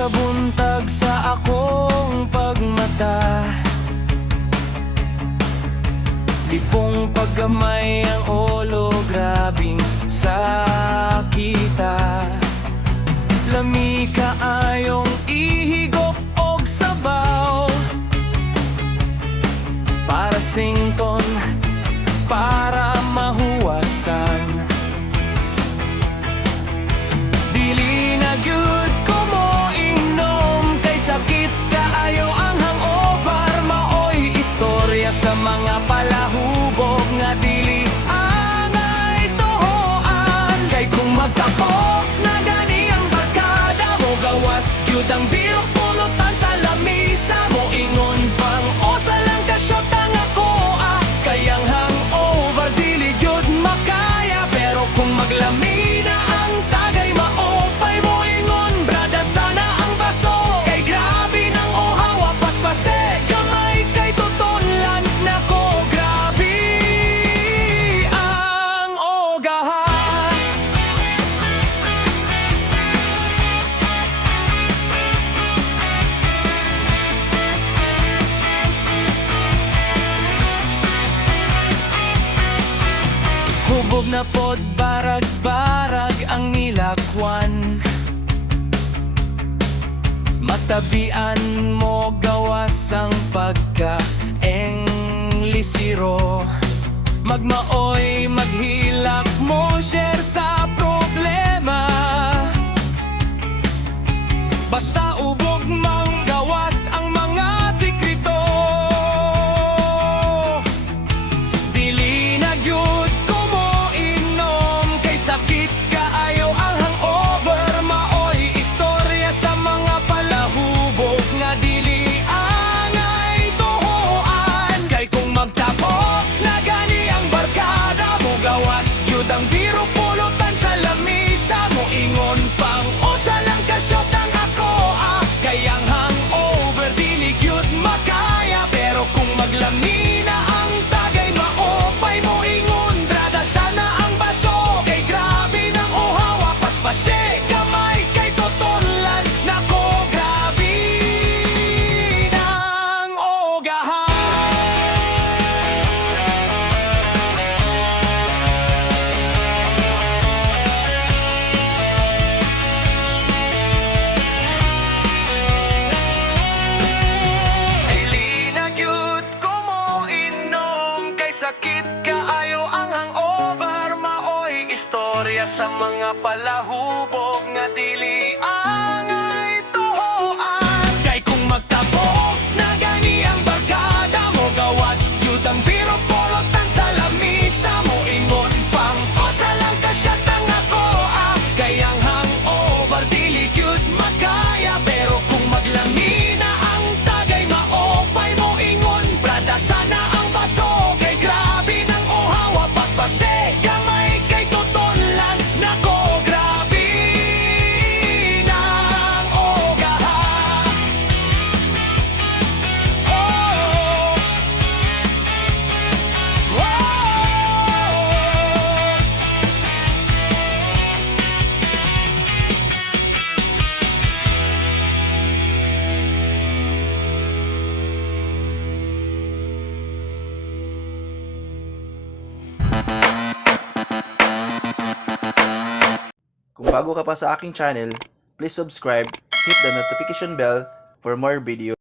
sa buntag sa akong pagmata, lipong paggamay ang ulo, grabing sakita. Lami kaayong ihigop og sabaw, para sington, para mahuwasan. Dili na gyud ko mo inom, kay sakit kaayo ang hangover. Maoy istorya sa mga palahubog nga dili angay tuhoan. Kay kung magtapok na gani ang barkada mo, gawas gyud ang biro pulutan sa lamisa mo. Ingon pang osa lang ka shot ang ako kay ang hangover dili gyud makaya. Pero kung maglami na ang tagay, maopay mo ingon brada sana ang baso. Kay grabe nang uhawa paspase, gamay kay tutunlan nako, grabe ang ogaha. Hubog na pod, barag-barag ang nilakwan. Matabian mo gawas ang pagka-englisiro. Magmaoy, maghilak mo, share sa problema. Basta ubog mang gawas ang mga sikrito. Dili na gyud ko mo inom, kay sakit kaayo ang hangover. Maoy istorya sa mga palahubog nga dili angay tuhoan. Kay kung magtapok na gani ang barkada mo, gawas gyud ang biro pulutan sa lamisa mo. Ingon pang usa lang ka shot ang ako kay ang hangover dili gyud makaya. Pero kung maglami na ang tagay, maopay mo ingon brada sana ang baso. Kay grabe nang uhawa paspase, gamay kay tutunlan nako, grabe nang ogaha. Dili na gyud ko mo inom, kay sakit kaayo ang hangover. Maoy istorya sa mga palahubog nga dili angay tuhoan. Kay kung magtapok na gani ang barkada mo, gawas gyud ang biro pulutan sa lamisa mo. Ingon pang osa lang ka shot ang ako kay ang hangover dili gyud makaya. Pero kung maglami na ang tagay, maopay mo ingon brada sana ang baso. Kay grabe nang uhawa paspase, gamay kay tutunlan nako, grabe nang ogaha. Oh, oh. Kung bago ka pa sa aking channel, please subscribe, hit the notification bell for more videos.